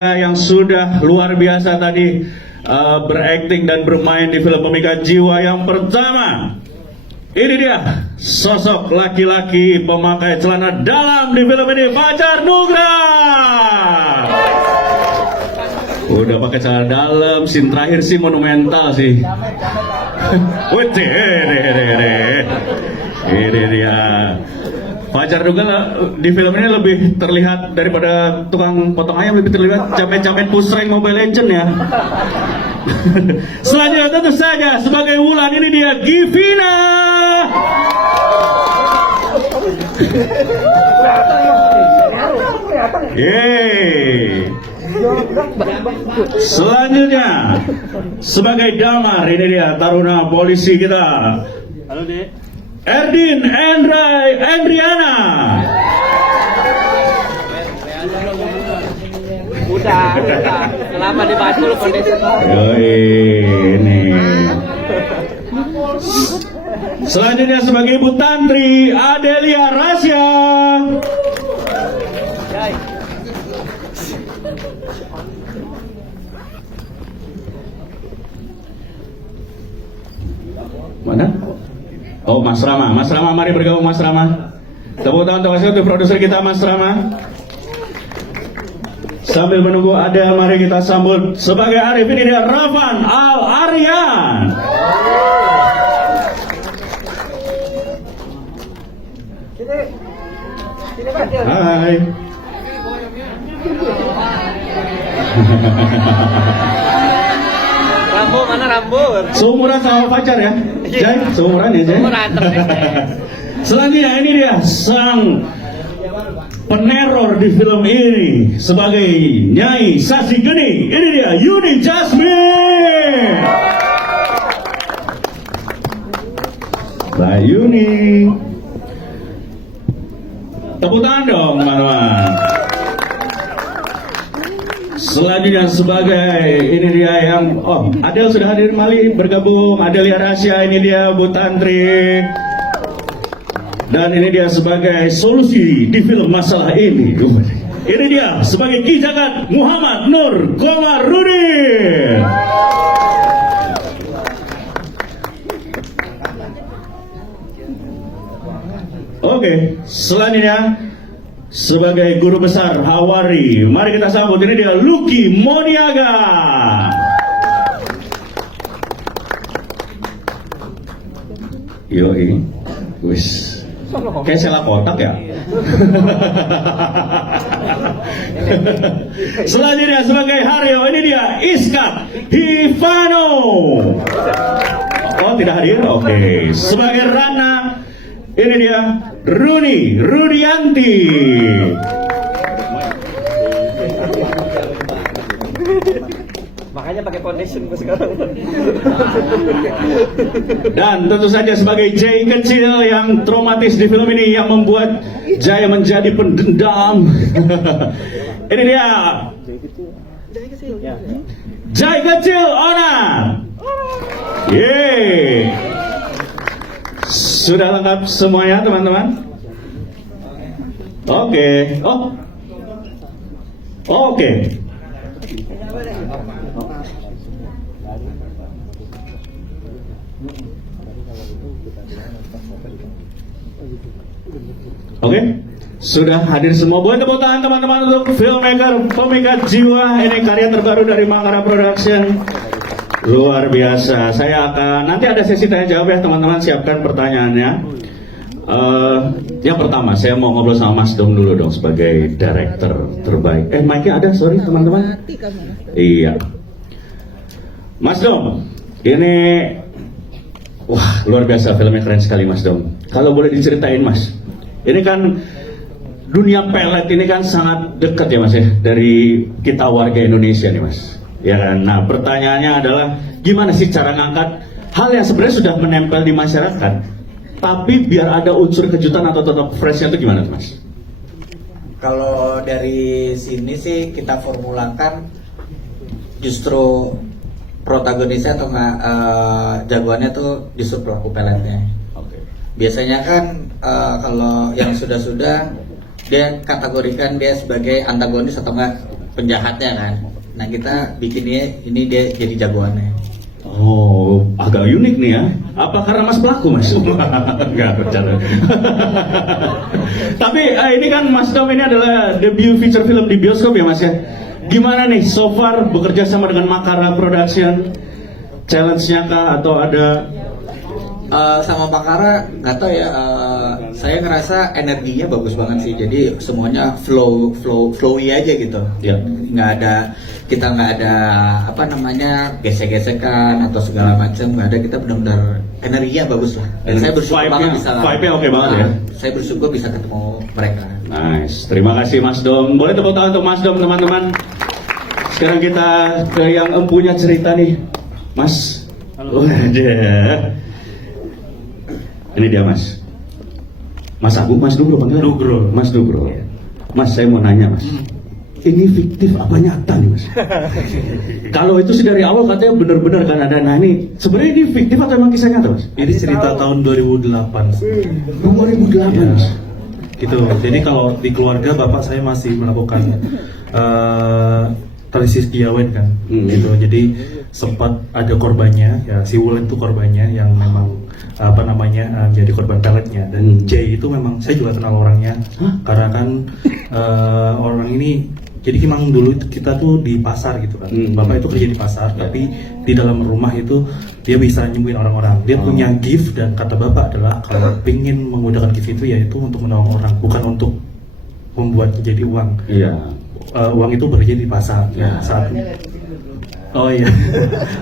yang sudah luar biasa tadi berakting dan bermain di film Pemikat Jiwa yang pertama. Ini dia sosok laki-laki pemakai celana dalam di film ini, Fajar Nugra. Udah pakai celana dalam, scene terakhir sih monumental sih. Ini dia. Fajar Nugra di film ini lebih terlihat daripada tukang potong ayam, lebih terlihat jamet-jamet pusreng Mobile Legend ya. Selanjutnya tentu saja sebagai Wulan, ini dia Givina. Yeay. Selanjutnya sebagai Damar, ini dia taruna polisi kita. Halo Dek. Erdin Endriana. Udah. Kenapa dibahas dulu kondisi? Yoi, ini. Selanjutnya sebagai Ibu Tantri, Adelia Rasya. Mana? Oh, Mas Rama. Mas Rama, mari bergabung Mas Rama. Tepuk tangan untuk produser kita Mas Rama. Sambil menunggu ada, mari kita sambut sebagai Arif, ini dia Ravan Al Aryan. Hai. Rambo mana Rambo? Seumuran sama Fajar ya? Jai, seumuran ya Jai? Seumuran, Selanjutnya ini dia sang peneror di film ini sebagai Nyai Sasi Geni. Ini dia Yuni Jasmine. Mbak Yuni. Tepuk tangan dong teman-teman. Selanjutnya sebagai ini dia yang Adel sudah hadir kembali bergabung, Adelia Rasya, ini dia Bu Tantri. Dan ini dia sebagai solusi di film masalah ini. Ini dia sebagai Ki Jagat Muhammad Nur Komarudin. Oke, selanjutnya sebagai guru besar Hawari, mari kita sambut, ini dia Lucky Moniaga. Yoi, wis. Kayak salah kotak ya. Selanjutnya sebagai Haryo, ini dia Iskat Hivano. Oh, tidak hadir? Oke. Sebagai Rana, ini dia Runi Rudianti. Makanya pakai foundation gue sekarang. Dan tentu saja sebagai Jay kecil yang traumatis di film ini, yang membuat Jay menjadi pendendam. Ini dia Jay kecil Ona. Yeay. Sudah lengkap semuanya teman-teman? Oke. Oh. Oke. Oke, sudah hadir semua. Buat tepuk tangan teman-teman untuk filmmaker Pemikat Jiwa. Ini karya terbaru dari Makara Production. Luar biasa. Saya akan nanti ada sesi tanya jawab ya teman-teman. Siapkan pertanyaannya. Yang pertama saya mau ngobrol sama Mas Dom dulu dong sebagai director terbaik. Mic-nya ada, sorry teman-teman. Iya. Mas Dom, ini wah luar biasa, filmnya keren sekali Mas Dom. Kalau boleh diceritain Mas, ini kan dunia pelet ini kan sangat dekat ya Mas ya dari kita warga Indonesia nih Mas. Ya kan? Nah pertanyaannya adalah gimana sih cara ngangkat hal yang sebenarnya sudah menempel di masyarakat, tapi biar ada unsur kejutan atau tetap freshnya itu gimana Mas? Kalau dari sini sih kita formulakan justru protagonisnya atau jagoannya tuh justru pelaku peletnya. Biasanya kan kalau yang sudah dia kategorikan dia sebagai antagonis atau enggak penjahatnya kan. Nah kita bikinnya ini dia jadi jagoannya. Oh, agak unik nih ya. Apa karena Mas pelaku, Mas? Enggak, bercanda. Tapi ini kan Mas Dom ini adalah debut feature film di bioskop ya, Mas ya. Gimana nih so far bekerja sama dengan Makara Production? Challenge-nya kah atau ada Sama Makara nggak tahu ya, saya ngerasa energinya bagus banget sih, jadi semuanya flowy aja gitu. Ya. Kita nggak ada apa namanya gesek-gesekan atau segala macam, nggak ada. Kita benar-benar energinya bagus lah. Dan saya bersyukur banget bisa. Vibe-nya oke banget ya. Saya bersyukur bisa ketemu mereka. Nice, terima kasih Mas Dom. Boleh tepuk tangan untuk Mas Dom teman-teman. Sekarang kita ke yang empunya cerita nih, Mas. Halo. Ini dia Mas. Mas Agung, Mas Dugro panggilnya? Dugro. Mas Dugro. Mas, saya mau nanya Mas. Ini fiktif apa nyata nih Mas? Kalau itu sih dari awal katanya benar-benar kan ada. Nah ini sebenarnya ini fiktif atau emang kisah nyata Mas? Ini cerita tahun 2008. 2008 Ya, Mas. gitu. Jadi kalau di keluarga bapak saya masih melakukan tradisi giawen kan, gitu. Jadi sempat ada korbannya, ya si Wulan itu korbannya yang memang apa namanya jadi korban peletnya. Dan J itu memang saya juga kenal orangnya. Karena kan orang ini, jadi memang dulu kita tuh di pasar gitu kan. Bapak itu kerja di pasar, tapi di dalam rumah itu dia bisa nyembuhin orang-orang. Dia punya gift, dan kata bapak adalah kalau pingin menggunakan gift itu yaitu untuk menolong orang, bukan untuk membuat jadi uang. Iya. Uang itu bekerja di pasar ya, saat. Oh iya.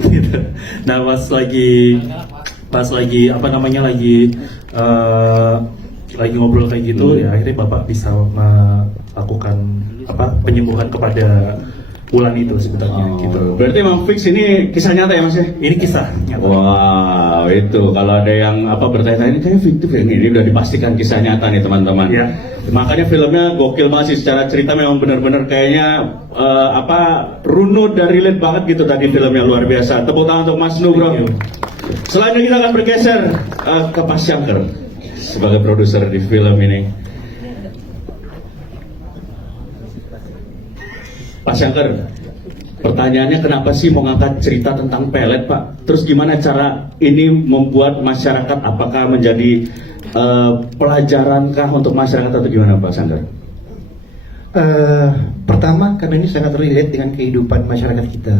Gitu. Nah pas lagi apa namanya lagi ngobrol kayak gitu ya, akhirnya bapak bisa melakukan apa penyembuhan kepada Wulan itu sebenarnya gitu. Berarti emang fix ini kisah nyata ya Mas ya? Ini kisah nyata. Wow, itu kalau ada yang apa bertanya-tanya ini kayaknya fiktif ya, ini udah dipastikan kisah nyata nih teman-teman. Ya. Makanya filmnya gokil banget sih, secara cerita memang benar-benar kayaknya runut dan relate banget gitu tadi, filmnya luar biasa. Tepuk tangan untuk Mas Nugroho. Selanjutnya kita akan bergeser ke Pak Syangker sebagai produser di film ini. Pak Syangker, pertanyaannya kenapa sih mau ngangkat cerita tentang pelet Pak? Terus gimana cara ini membuat masyarakat, apakah menjadi pelajaran kah untuk masyarakat atau gimana Pak Syangker? Pertama, karena ini sangat relate dengan kehidupan masyarakat kita.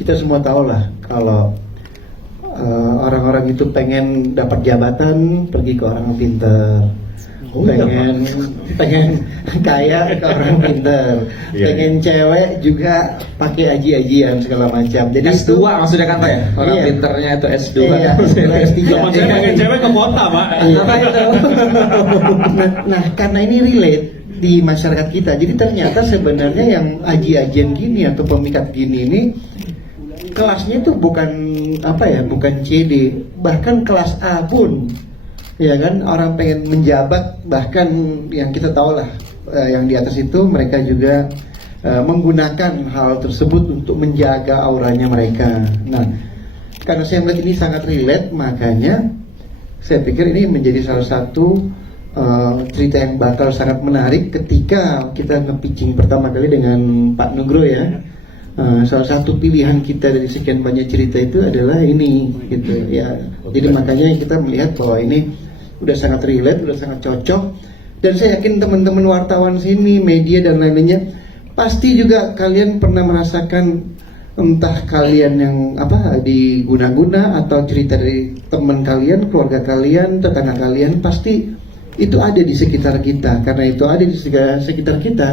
Kita semua tahu lah kalau orang-orang itu pengen dapat jabatan pergi ke orang pintar, pengen kaya ke orang pintar, pengen cewek juga pakai aji-ajian segala macam. Jadi S2 maksudnya kan Pak ya? Orang pinternya itu S2. Iya, S3. Maksudnya pengen cewek ke kota Pak. Apa itu? Nah, karena ini relate di masyarakat kita, jadi ternyata sebenarnya yang aji-ajian gini atau pemikat gini ini kelasnya itu bukan apa ya, bukan CD, bahkan kelas A pun, ya kan, orang pengen menjabat, bahkan yang kita tahu lah, yang di atas itu mereka juga menggunakan hal tersebut untuk menjaga auranya mereka. Nah, karena saya melihat ini sangat relate, makanya saya pikir ini menjadi salah satu cerita yang bakal sangat menarik ketika kita nge-pitching pertama kali dengan Pak Nugroho ya. Salah satu pilihan kita dari sekian banyak cerita itu adalah ini gitu ya. Jadi makanya kita melihat bahwa ini udah sangat relate, udah sangat cocok, dan saya yakin teman-teman wartawan sini, media dan lain-lainnya pasti juga kalian pernah merasakan, entah kalian yang apa diguna-guna atau cerita dari teman kalian, keluarga kalian, tetangga kalian, pasti itu ada di sekitar kita. Karena itu ada di sekitar kita,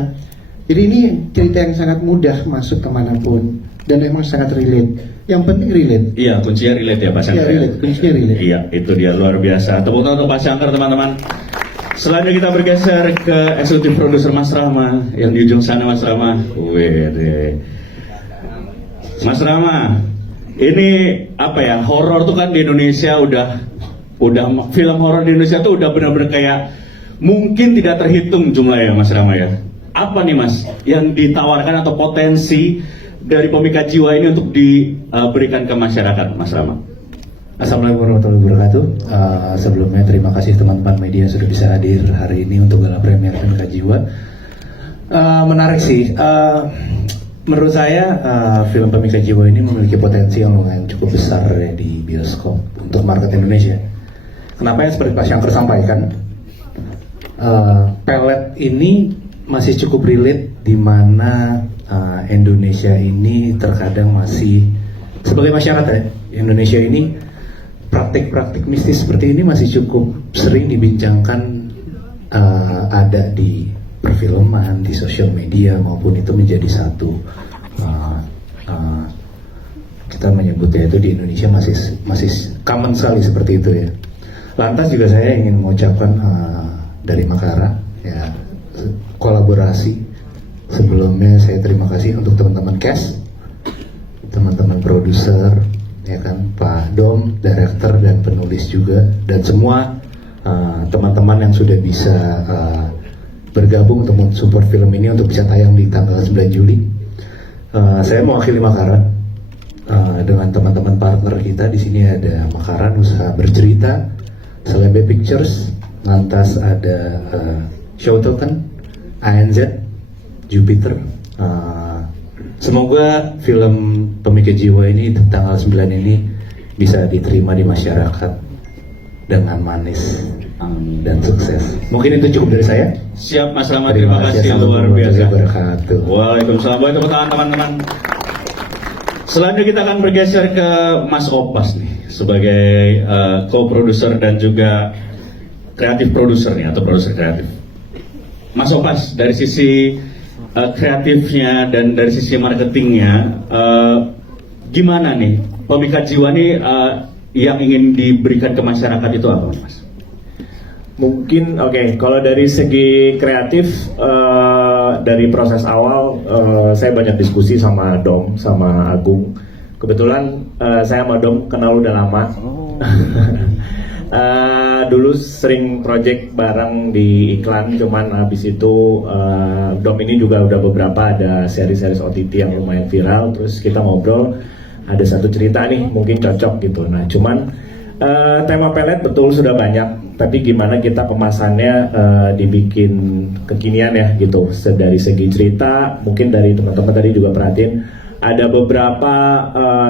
jadi ini cerita yang sangat mudah masuk kemanapun dan memang sangat relate. Yang penting relate. Iya, kuncinya relate ya Pak Syangker. Iya, relate. Kuncinya relate. Iya, itu dia, luar biasa. Tepuk tangan untuk Pak Syangker teman-teman. Selanjutnya kita bergeser ke eksekutif produser Mas Rama yang di ujung sana. Mas Rama, wede. Mas Rama, ini apa ya, horor tuh kan di Indonesia udah film horor di Indonesia tuh udah benar-benar kayak mungkin tidak terhitung jumlahnya Mas Rama ya. Apa nih Mas yang ditawarkan atau potensi dari Pemikat Jiwa ini untuk diberikan ke masyarakat, Mas Rama? Assalamualaikum warahmatullahi wabarakatuh. Sebelumnya terima kasih teman-teman media yang sudah bisa hadir hari ini untuk gala premier Pemikat Jiwa. Menarik sih. Menurut saya film Pemikat Jiwa ini memiliki potensi yang lumayan cukup besar ya di bioskop untuk market Indonesia. Kenapa yang seperti Pak Syangker sampaikan, pelet ini masih cukup relate di mana Indonesia ini terkadang masih sebagai masyarakat ya, Indonesia ini praktik-praktik mistis seperti ini masih cukup sering dibincangkan, ada di perfilman, di sosial media, maupun itu menjadi satu kita menyebutnya itu di Indonesia masih common sekali seperti itu ya. Lantas juga saya ingin mengucapkan dari Makara ya, kolaborasi. Sebelumnya saya terima kasih untuk teman-teman cast, teman-teman produser, ya kan, Pak Dom, director dan penulis juga, dan semua teman-teman yang sudah bisa bergabung untuk mensupport film ini untuk bisa tayang di tanggal 9 Juli. Saya mewakili Makara dengan teman-teman partner kita di sini. Ada Makara Usaha Bercerita, Selebe Pictures, lantas ada Show Token, ANZ, Jupiter. Semoga film Pemikat Jiwa ini tanggal 9 ini bisa diterima di masyarakat dengan manis dan sukses. Mungkin itu cukup dari saya. Siap Mas Rahmat, terima kasih luar biasa. Waalaikumsalam. Boleh tepuk tangan teman-teman. Selanjutnya kita akan bergeser ke Mas Opas nih sebagai co-producer dan juga kreatif produser nih, atau produser kreatif. Mas Opas, dari sisi kreatifnya dan dari sisi marketingnya, gimana nih Pemikat Jiwa nih yang ingin diberikan ke masyarakat itu apa, Mas? Mungkin kalau dari segi kreatif, dari proses awal saya banyak diskusi sama Dom, sama Agung. Kebetulan saya sama Dom kenal udah lama. Dulu sering project bareng di iklan, cuman habis itu Dom ini juga udah beberapa ada seri-seri OTT yang lumayan viral. Terus kita ngobrol, ada satu cerita nih mungkin cocok gitu. Nah cuman tema pelet betul sudah banyak, tapi gimana kita kemasannya dibikin kekinian ya gitu. Dari segi cerita, mungkin dari teman-teman tadi juga perhatiin ada beberapa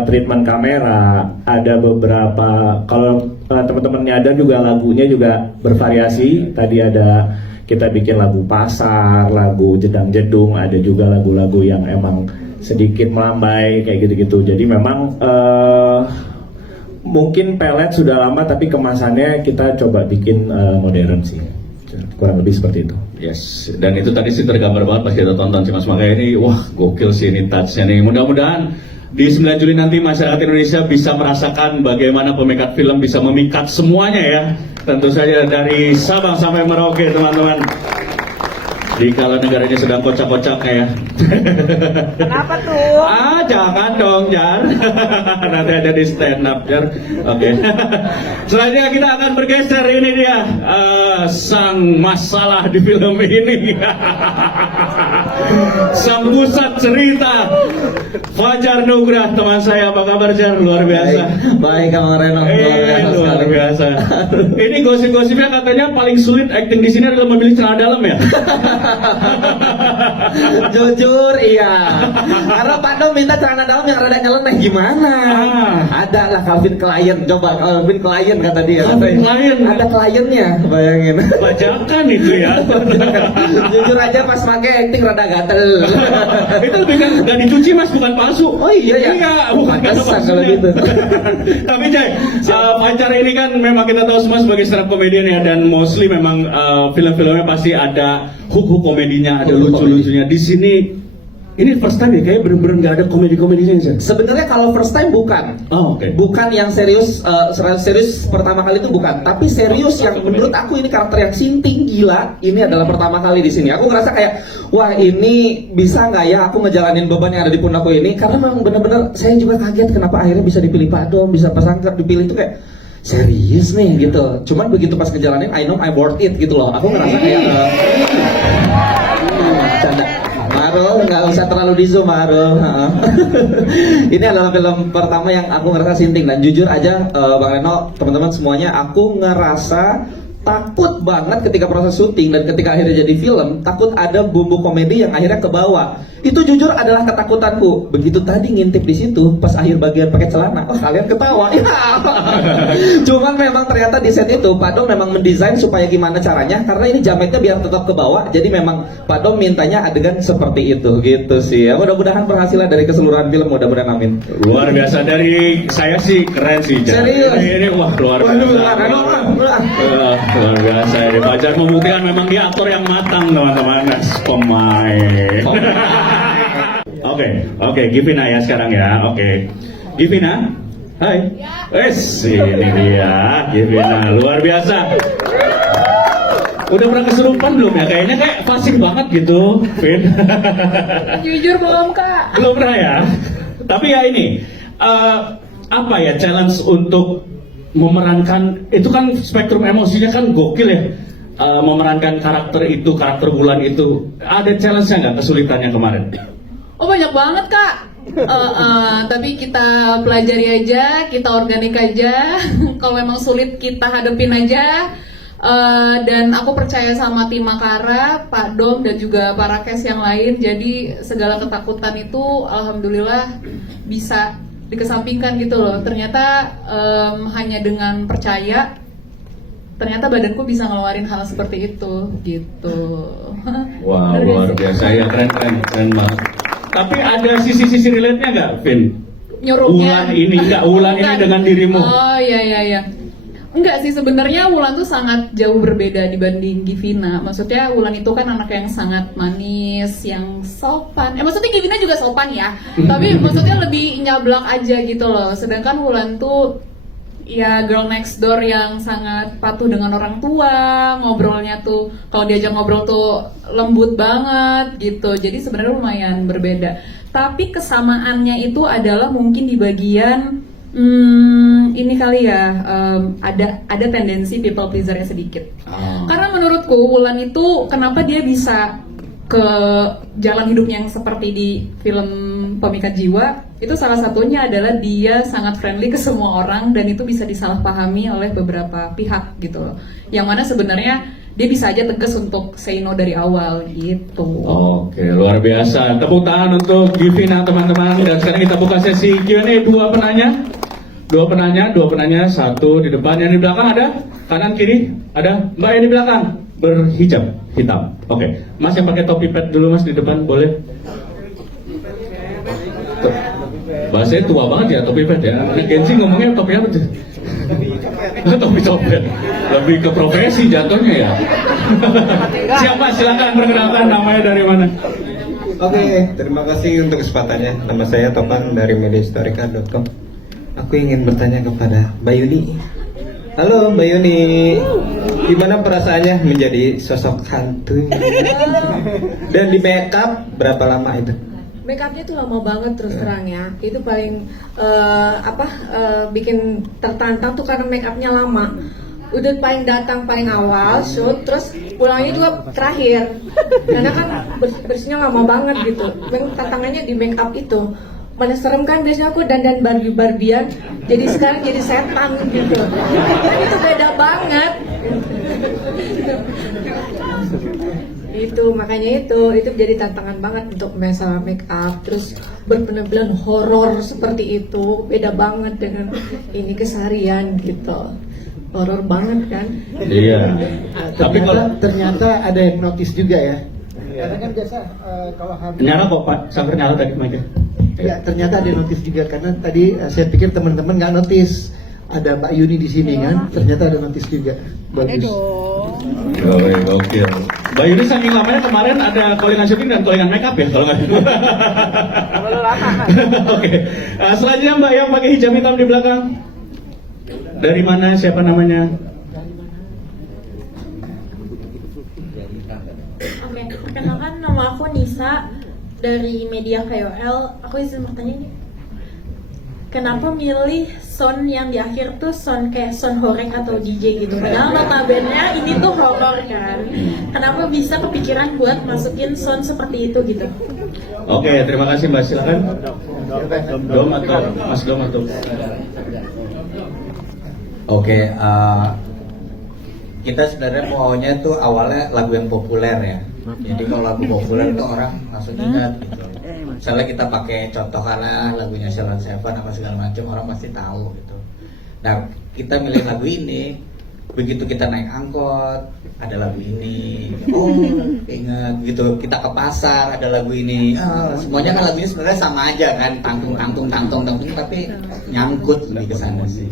treatment kamera, ada beberapa, kalau teman-teman nyadar juga lagunya juga bervariasi. Tadi ada kita bikin lagu pasar, lagu jedang jedung, ada juga lagu-lagu yang emang sedikit melambai kayak gitu-gitu. Jadi memang mungkin pelet sudah lama, tapi kemasannya kita coba bikin modern sih, kurang lebih seperti itu. Yes, dan itu tadi sih tergambar banget pas kita tonton sih Mas. Makanya ini, wah gokil sih ini touch-nya nih. Mudah-mudahan di 9 Juli nanti masyarakat Indonesia bisa merasakan bagaimana pemikat film bisa memikat semuanya ya. Tentu saja dari Sabang sampai Merauke teman-teman. Di kala negaranya sedang kocak-kocak ya. Kenapa tuh? Jangan dong, Jar. Nanti ada di stand up, Jar. Oke. Selanjutnya kita akan bergeser, ini dia sang masalah di film ini. Sang pusat cerita, Fajar Nugrah, teman saya. Apa kabar, Jar? Luar biasa. Baik, Kang Reno, Luar biasa. Ini gosip-gosipnya katanya paling sulit acting di sini adalah memilih celana dalam ya. Jujur iya, karena Pak Dom minta celana dalam yang rada nyeleneh gimana? Ada lah Calvin Klein, coba Calvin Klein kata dia. Calvin Klein. Ada kliennya, bayangin. Bajakan itu ya. Jujur aja pas pakai acting rada gatel. Itu lebih kan gak dicuci Mas, bukan palsu. Oh iya ya. Iya, bukan Pantesan kalau gitu. Tapi Jay, Fajar ini kan memang kita tahu semua sebagai stand up comedian ya, dan mostly memang film-filmnya pasti ada hook komedinya, ada lucu-lucunya. Di sini ini first time ya, kayak bener-bener nggak ada komedi-komedinya ya. Sebenarnya kalau first time bukan. Oh, oke. Bukan yang serius, serius pertama kali itu bukan. Tapi serius yang menurut aku ini karakter yang sinting gila. Ini adalah pertama kali di sini. Aku ngerasa kayak, wah ini bisa nggak ya aku ngejalanin beban yang ada di pundakku ini? Karena memang benar-benar saya juga kaget kenapa akhirnya bisa dipilih Pak Dom, bisa Pak Sangker dipilih itu kayak serius nih gitu. Cuman begitu pas ngejalanin, I know I'm worth it gitu loh. Aku ngerasa kayak canda. Maro, nggak usah terlalu di zoom Maro. Ini adalah film pertama yang aku ngerasa sinting, dan jujur aja Bang Reno, teman-teman semuanya, aku ngerasa takut banget ketika proses syuting dan ketika akhirnya jadi film, takut ada bumbu komedi yang akhirnya ke bawah. Itu jujur adalah ketakutanku. Begitu tadi ngintip di situ, pas akhir bagian pakai celana, oh kalian ketawa. Ya. Cuman memang ternyata di set itu Pak Dom memang mendesain supaya gimana caranya, karena ini jametnya biar tetap ke bawah. Jadi memang Pak Dom mintanya adegan seperti itu, gitu sih. Ya, mudah-mudahan berhasil dari keseluruhan film, mudah-mudahan amin. Luar biasa dari saya sih, keren sih. Jan. Serius? Ini wah luar biasa. Luar biasa. Ini Fajar membuktikan memang dia aktor yang matang teman-teman. Pemain. Oke, Givina ya sekarang ya. Oke, Givina. Hai. Wes, ini dia Givina, luar biasa. Udah pernah kesurupan belum ya? Kayaknya kayak fasih banget gitu, Vin. Jujur belum kak. Belum pernah ya? Tapi ya ini, apa ya challenge untuk memerankan, itu kan spektrum emosinya kan gokil ya. Memerankan karakter itu, karakter Wulan itu, ada challenge-nya nggak, kesulitannya kemarin? Oh banyak banget kak. Tapi kita pelajari aja, kita organik aja. Kalau memang sulit kita hadepin aja. Dan aku percaya sama tim Makara, Pak Dom dan juga para cast yang lain. Jadi segala ketakutan itu alhamdulillah bisa dikesampingkan gitu loh. Ternyata hanya dengan percaya, ternyata badanku bisa ngeluarin hal seperti itu gitu. Wah, luar biasa ya, keren banget. Tapi ada sisi-sisi relate-nya nggak, Vin? Nyuruhnya. Wulan ini dengan dirimu. Oh iya. Enggak sih, sebenarnya Wulan tuh sangat jauh berbeda dibanding Givina. Maksudnya Wulan itu kan anak yang sangat manis, yang sopan. Maksudnya Givina juga sopan ya. Tapi maksudnya lebih nyablak aja gitu loh. Sedangkan Wulan tuh ya girl next door yang sangat patuh dengan orang tua. Ngobrolnya tuh kalau diajak ngobrol tuh lembut banget gitu. Jadi sebenarnya lumayan berbeda. Tapi kesamaannya itu adalah mungkin di bagian ini kali ya, ada tendensi people pleaser-nya sedikit. Karena menurutku Wulan itu kenapa dia bisa ke jalan hidupnya yang seperti di film Pemikat Jiwa, itu salah satunya adalah dia sangat friendly ke semua orang dan itu bisa disalahpahami oleh beberapa pihak gitu loh. Yang mana sebenarnya dia bisa aja tegas untuk say no dari awal gitu. Oke, luar biasa. Tepuk tangan untuk Givina teman-teman. Dan sekarang kita buka sesi Q&A. Dua penanya, satu di depan, yang di belakang ada, kanan kiri ada, Mbak yang di belakang berhijab hitam. Oke, Mas yang pakai topi pet dulu Mas di depan, boleh? Bahasanya tua banget ya topi pet ya. Gensi ngomongnya topi apa tuh? Topi copet. Lebih ke profesi jatuhnya ya. Siapa? Silakan perkenalkan namanya dari mana? Oke, terima kasih untuk kesempatannya. Nama saya Topan dari mediahistorica.com. Aku ingin bertanya kepada Mbak Yuni. Halo Mbak Yuni, gimana perasaannya menjadi sosok hantu? Dan di makeup berapa lama itu? Makeupnya tuh lama banget terus terang ya. Itu paling bikin tertantang tuh karena makeupnya lama. Udah paling datang paling awal shoot, terus pulangnya juga terakhir. Karena kan bersihnya lama banget gitu. Memang tantangannya di makeup itu. Mana serem kan, biasanya aku dandan Barbie-Barbian, jadi sekarang jadi setan gitu. Kan itu beda banget. Makanya itu jadi tantangan banget untuk masalah make up. Terus berpenampilan horor seperti itu beda banget dengan ini keseharian gitu. Horor banget kan? Iya. Tapi kalau ternyata ada yang notice juga ya. Karena kan biasa kalau habis nyala kok Pak, sampai nyala tadi mic-nya. ya ternyata ada notice juga karena tadi saya pikir teman-teman nggak notice ada Mbak Yuni di sini kan, ternyata ada notice juga. Bagus. Oke. Mbak Yuni saking lamanya kemarin ada callingan syuting dan callingan makeup ya kalau nggak. Oke. Selanjutnya Mbak yang pakai hijab hitam di belakang. Dari mana? Siapa namanya? Oke, perkenalkan nama aku Nisa dari media KOL. Aku izin bertanya nih, kenapa milih sound yang di akhir tuh sound kayak sound horek atau DJ gitu? Padahal notabene ini tuh horor kan. Kenapa bisa kepikiran buat masukin sound seperti itu gitu? Oke, terima kasih Mbak. Silakan. Dom atau Mas Dom atau? Oke, kita sebenarnya maunya tuh awalnya lagu yang populer ya. Jadi kalau lagu populer tuh orang langsung ingat gitu. Misalnya kita pakai contoh karena lagunya Sheila Seven apa segala macam orang pasti tahu gitu. Nah kita milih lagu ini, begitu kita naik angkot ada lagu ini, oh ingat gitu. Kita ke pasar ada lagu ini, semuanya kan lagunya sebenarnya sama aja kan, tangtung tapi nyangkut lebih ke sana sih.